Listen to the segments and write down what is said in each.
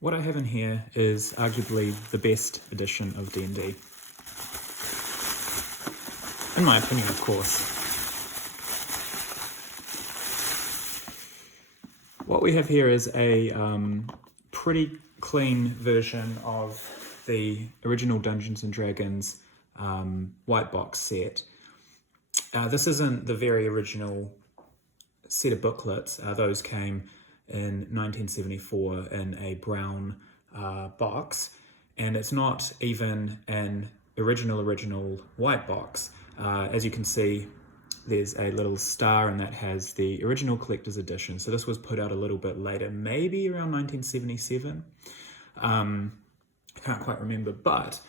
What I have in here is arguably the best edition of D&D. In my opinion, of course. What we have here is a pretty clean version of the original Dungeons & Dragons white box set. This isn't the very original set of booklets. Those came in 1974 in a brown box, and it's not even an original white box. As you can see, there's a little star, and that has the original collector's edition. So this was put out a little bit later, maybe around 1977. I can't quite remember, but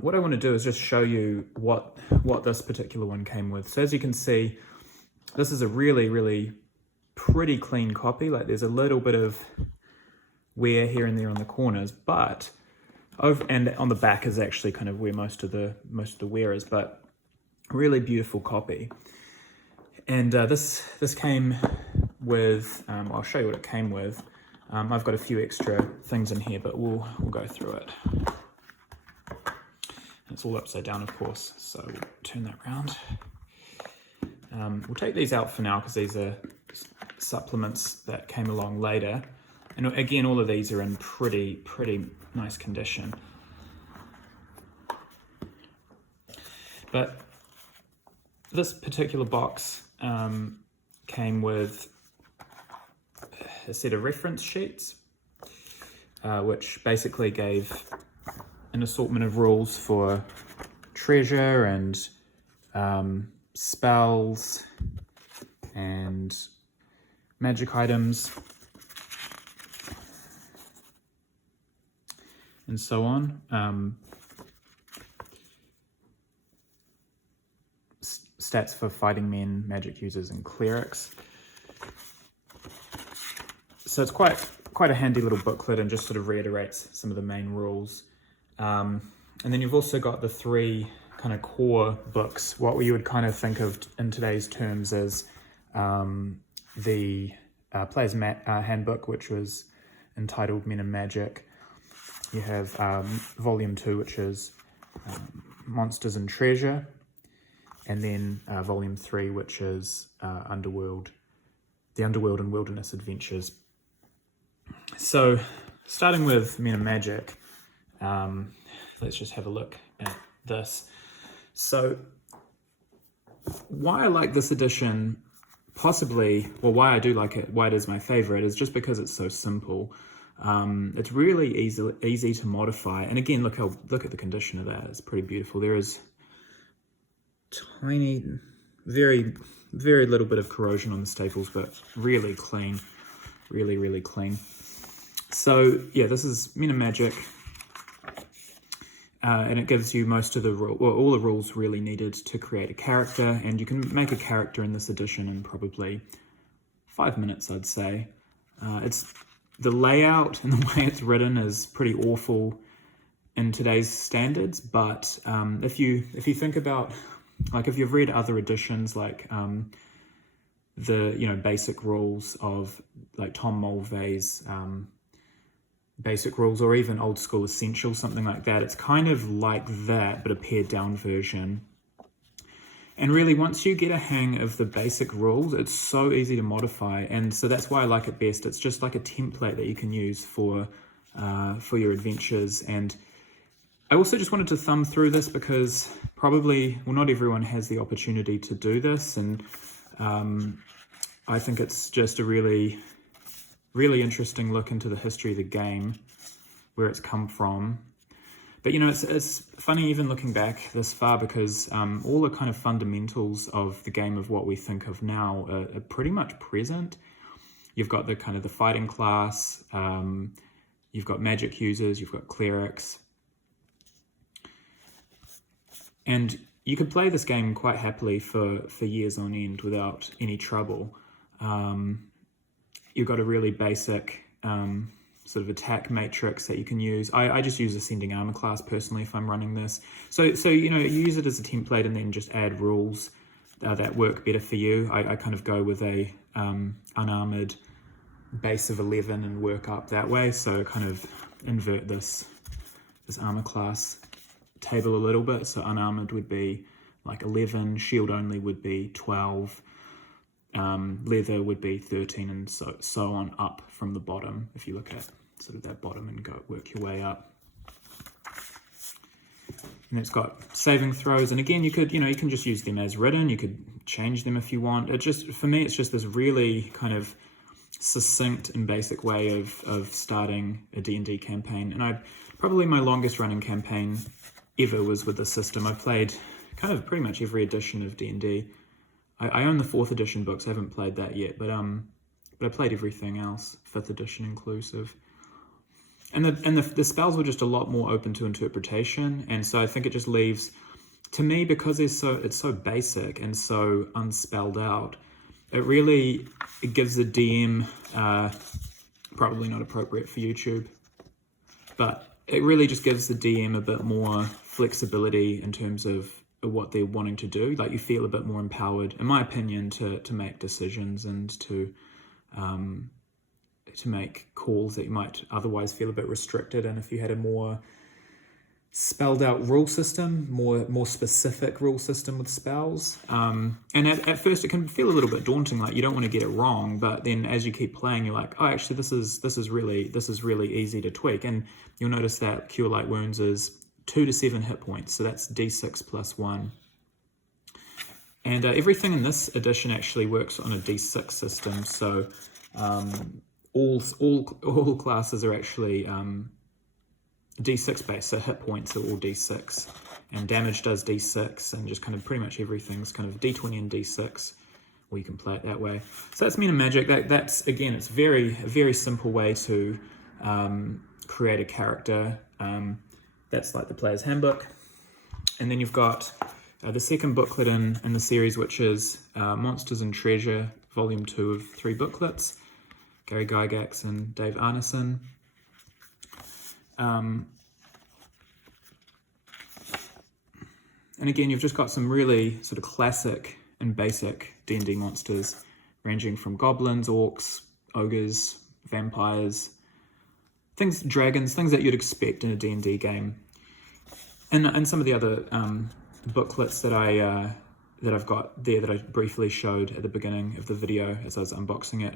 what I want to do is just show you what this particular one came with. So as you can see, this is a really pretty clean copy. Like, there's a little bit of wear here and there on the corners, but and on the back is actually kind of where most of the wear is, but really beautiful copy. And this came with, I'll show you what it came with. I've got a few extra things in here, but we'll go through it. It's all upside down, of course, so we'll turn that around. We'll take these out for now because these are supplements that came along later. And again, all of these are in pretty nice condition. But this particular box came with a set of reference sheets, which basically gave an assortment of rules for treasure and spells and magic items and so on. Stats for fighting men, magic users, and clerics. So it's quite a handy little booklet, and just sort of reiterates some of the main rules. And then you've also got the three kind of core books, what you would kind of think of in today's terms as the Player's Handbook, which was entitled Men and Magic. You have Volume 2, which is Monsters and Treasure, and then Volume 3, which is The Underworld and Wilderness Adventures. So, starting with Men and Magic, let's just have a look at this. So, why I like this edition, possibly, well, why I do like it, why it is my favorite, is just because it's so simple. It's really easy to modify, and again, look at the condition of that. It's pretty beautiful. There is tiny, very little bit of corrosion on the staples, but really clean, really clean. So yeah, this is Men and Magic, and it gives you most of the all the rules really needed to create a character, and you can make a character in this edition in probably 5 minutes, I'd say. It's the layout and the way it's written is pretty awful in today's standards, but if you think about, like, if you've read other editions, like the basic rules of like Tom Mulvey's basic rules, or even Old School Essentials, something like that, it's kind of like that, but a pared down version. And really, once you get a hang of the basic rules, it's so easy to modify, and so that's why I like it best. It's just like a template that you can use for your adventures. And I also just wanted to thumb through this because probably, well, not everyone has the opportunity to do this, and I think it's just a really interesting look into the history of the game, where it's come from. But it's funny even looking back this far, because all the kind of fundamentals of the game of what we think of now are pretty much present. You've got the kind of the fighting class, you've got magic users, you've got clerics, and you could play this game quite happily for years on end without any trouble. You've got a really basic sort of attack matrix that you can use. I just use Ascending Armor class personally if I'm running this. So you use it as a template and then just add rules that work better for you. I kind of go with a unarmored base of 11 and work up that way. So kind of invert this armor class table a little bit. So unarmored would be like 11, shield only would be 12, leather would be 13, and so on up from the bottom. If you look at sort of that bottom and go work your way up. And it's got saving throws, and again, you can just use them as written. You could change them if you want. It just, for me, it's just this really kind of succinct and basic way of starting a D&D campaign. And probably my longest running campaign ever was with this system. I played kind of pretty much every edition of D&D. I own the 4th edition books. I haven't played that yet, but I played everything else, 5th edition inclusive. And the spells were just a lot more open to interpretation, and so I think it just leaves, to me, because it's so basic and so unspelled out, it gives the DM, probably not appropriate for YouTube, but it really just gives the DM a bit more flexibility in terms of what they're wanting to do. Like, you feel a bit more empowered, in my opinion, to make decisions and to make calls that you might otherwise feel a bit restricted. And if you had a more spelled out rule system, more specific rule system with spells, and at first it can feel a little bit daunting, like you don't want to get it wrong, but then as you keep playing, you're like, oh, actually this is really easy to tweak. And you'll notice that Cure Light Wounds is 2 to 7 hit points, so that's d6 plus 1. And everything in this edition actually works on a d6 system, so all classes are actually d6 based, so hit points are all d6, and damage does d6, and just kind of pretty much everything's kind of d20 and d6, or you can play it that way. So that's Men in Magic. That's again, it's a very simple way to create a character. That's like the player's handbook, and then you've got the second booklet in the series, which is Monsters and Treasure, Volume 2 of 3 booklets. Gary Gygax and Dave Arneson. And again, you've just got some really sort of classic and basic D&D monsters, ranging from goblins, orcs, ogres, vampires, dragons, things that you'd expect in a D&D game. And some of the other booklets that I've got there that I briefly showed at the beginning of the video as I was unboxing it.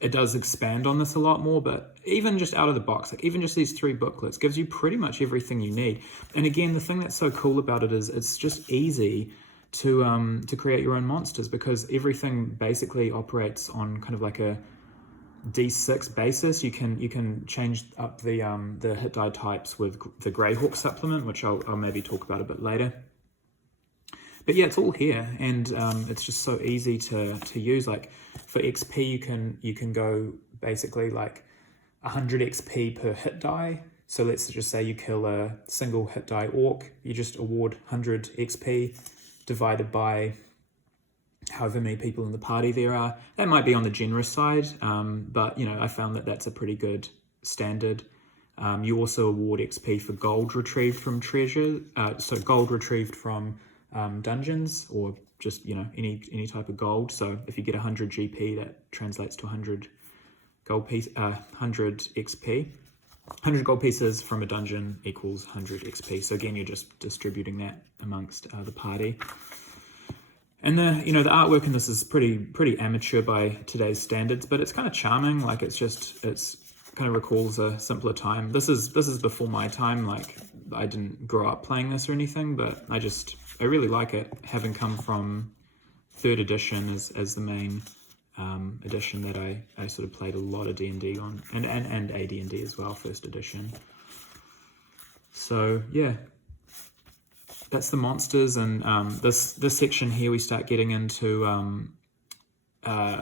It does expand on this a lot more, but even just out of the box, like even just these 3 booklets gives you pretty much everything you need. And again, the thing that's so cool about it is it's just easy to create your own monsters, because everything basically operates on kind of like a d6 basis. You can change up the hit die types with the Greyhawk supplement, which I'll maybe talk about a bit later. But yeah, it's all here, and it's just so easy to use. Like for XP, you can go basically like 100 XP per hit die. So let's just say you kill a single hit die orc, you just award 100 XP divided by however many people in the party there are. That might be on the generous side, but I found that that's a pretty good standard. You also award XP for gold retrieved from treasure, so gold retrieved from dungeons, or just any type of gold. So if you get 100 GP, that translates to 100 gold piece, 100 XP. 100 gold pieces from a dungeon equals 100 XP. So again, you're just distributing that amongst the party. And the artwork in this is pretty amateur by today's standards, but it's kind of charming. Like it's kind of recalls a simpler time. This is before my time. Like I didn't grow up playing this or anything, but I really like it, having come from 3rd edition as the main edition that I sort of played a lot of D&D on, and AD&D as well, 1st edition. So yeah, that's the monsters, and this section here we start getting into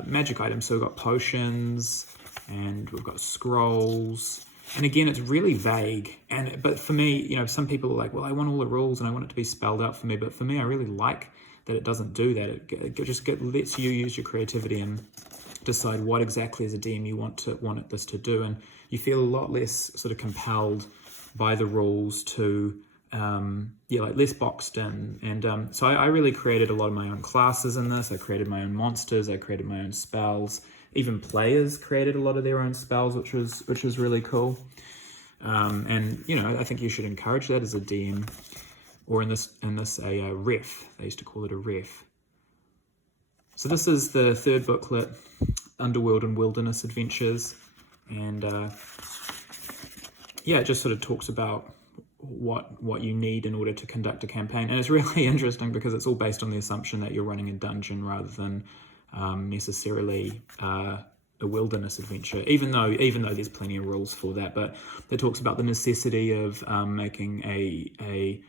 magic items. So we've got potions, and we've got scrolls, and again, it's really vague. But for me, some people are like, well, I want all the rules and I want it to be spelled out for me. But for me, I really like that it doesn't do that. It just lets you use your creativity and decide what exactly as a DM you want this to do, and you feel a lot less sort of compelled by the rules to like less boxed in. And so I really created a lot of my own classes in this. I created my own monsters, I created my own spells, even players created a lot of their own spells, which was really cool. And you know, I think you should encourage that as a DM, or in this a ref. They used to call it a ref. So this is the third booklet, Underworld and Wilderness Adventures, and yeah, it just sort of talks about what you need in order to conduct a campaign. And it's really interesting because it's all based on the assumption that you're running a dungeon rather than necessarily a wilderness adventure, even though there's plenty of rules for that. But it talks about the necessity of making a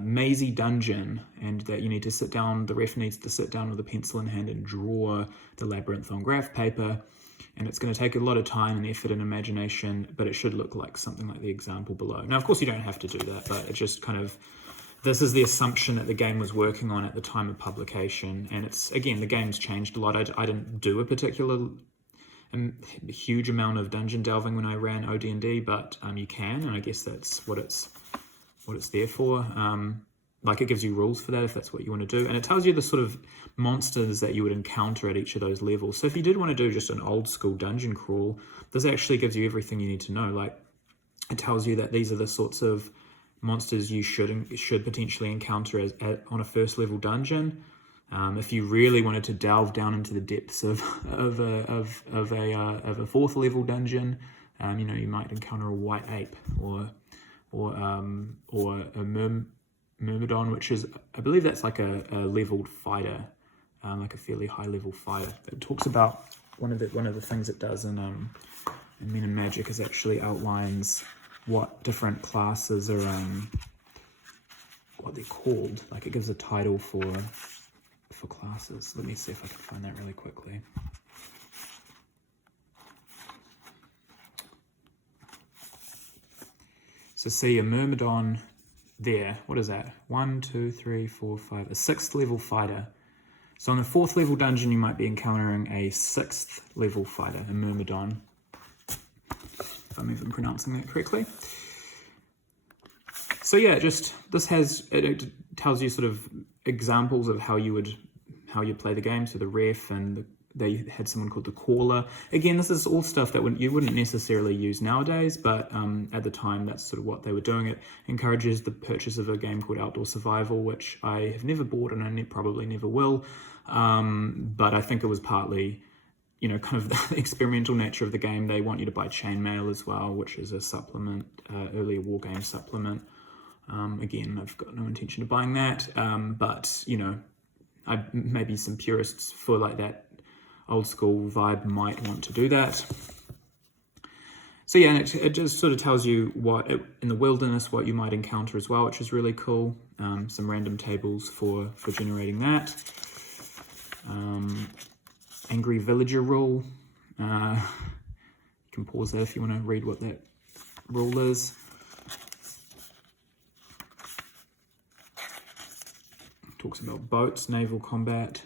mazy dungeon, and that you need to sit down, the ref needs to sit down with a pencil in hand and draw the labyrinth on graph paper. And it's going to take a lot of time and effort and imagination, but it should look like something like the example below. Now, of course, you don't have to do that, but it just kind of, this is the assumption that the game was working on at the time of publication. And it's, again, the game's changed a lot. I didn't do a particular huge amount of dungeon delving when I ran OD&D, but you can, and I guess that's what it's there for. Like, it gives you rules for that if that's what you want to do. And it tells you the sort of monsters that you would encounter at each of those levels. So if you did want to do just an old school dungeon crawl, this actually gives you everything you need to know. Like, it tells you that these are the sorts of monsters you should potentially encounter on a first level dungeon. If you really wanted to delve down into the depths of a fourth level dungeon, you know, you might encounter a white ape or a Myrmidon, which is, I believe that's like a leveled fighter, like a fairly high level fighter. It talks about one of the things it does in Men in Magic is actually outlines what different classes are, what they're called. Like, it gives a title for classes. Let me see if I can find that really quickly. So see a Myrmidon there. What is that? 1, 2, 3, 4, 5. A 6th level fighter. So on the 4th level dungeon, you might be encountering a 6th level fighter, a Myrmidon, if I'm even pronouncing that correctly. So yeah, it tells you sort of examples of how you play the game. So the ref, and they had someone called the caller. Again, this is all stuff that you wouldn't necessarily use nowadays, but at the time, that's sort of what they were doing. It encourages the purchase of a game called Outdoor Survival, which I have never bought and I probably never will. But I think it was partly, you know, kind of the experimental nature of the game. They want you to buy Chainmail as well, which is a supplement, earlier wargame supplement. Again, I've got no intention of buying that, but, you know, maybe some purists for like that old school vibe might want to do that. So yeah, and it just sort of tells you in the wilderness what you might encounter as well, which is really cool. Some random tables for generating that. Angry Villager rule. You can pause there if you want to read what that rule is. Talks about boats, naval combat.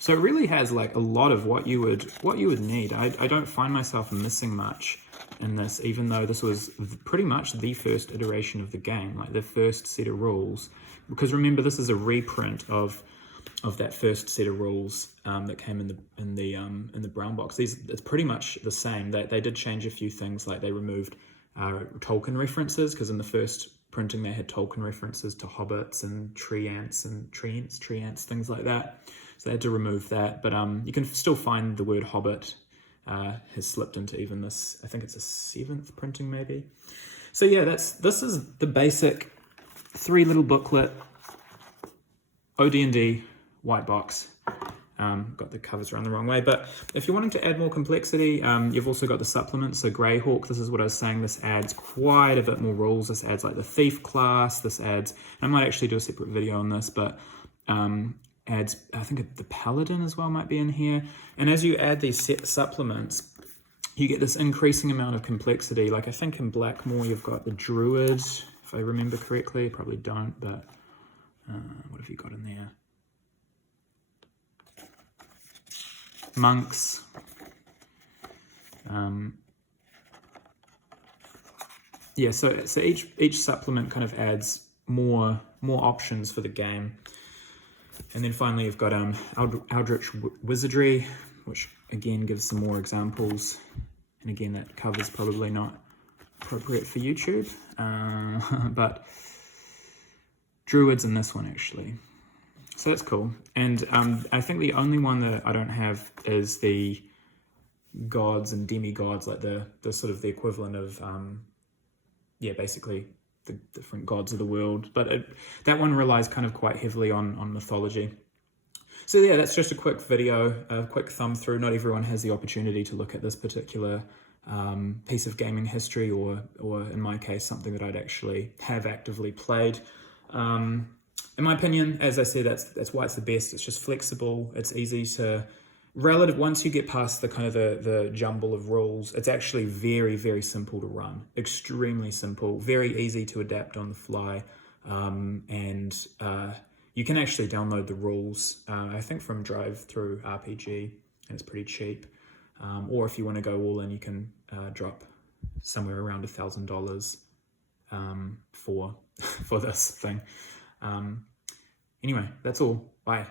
So it really has like a lot of what you would need. I don't find myself missing much in this, even though this was pretty much the first iteration of the game, like the first set of rules. Because remember, this is a reprint of that first set of rules that came in the brown box. It's pretty much the same. They did change a few things, like they removed Tolkien references, because in the first printing they had Tolkien references to hobbits and tree ants, things like that. So they had to remove that, but you can still find the word hobbit has slipped into even this. I think it's a 7th printing maybe. So yeah, this is the basic 3 little booklet OD&D white box. Got the covers around the wrong way, but if you're wanting to add more complexity, you've also got the supplements. So Greyhawk, this is what I was saying, this adds quite a bit more rules. This adds like the thief class, this adds, and I might actually do a separate video on this, but adds, I think the paladin as well might be in here. And as you add these supplements, you get this increasing amount of complexity. Like I think in Blackmoor you've got the druid, if I remember correctly. Probably don't, but what have you got in there? Monks. Yeah, so each supplement kind of adds more options for the game. And then finally you've got Eldritch Wizardry, which again gives some more examples. And again, that cover's probably not appropriate for YouTube, but Druids in this one actually. So that's cool. And I think the only one that I don't have is the gods and demigods, like the sort of the equivalent of, basically the different gods of the world. But that one relies kind of quite heavily on mythology. So yeah, that's just a quick video, a quick thumb through. Not everyone has the opportunity to look at this particular piece of gaming history, or in my case, something that I'd actually have actively played. In my opinion, as I said, that's why it's the best. It's just flexible. It's easy to once you get past the kind of the jumble of rules, it's actually very, very simple to run. Extremely simple, very easy to adapt on the fly. And you can actually download the rules, I think from Drive-Thru RPG, and it's pretty cheap. Or if you want to go all in, you can drop somewhere around $1,000 for this thing. Anyway, that's all. Bye.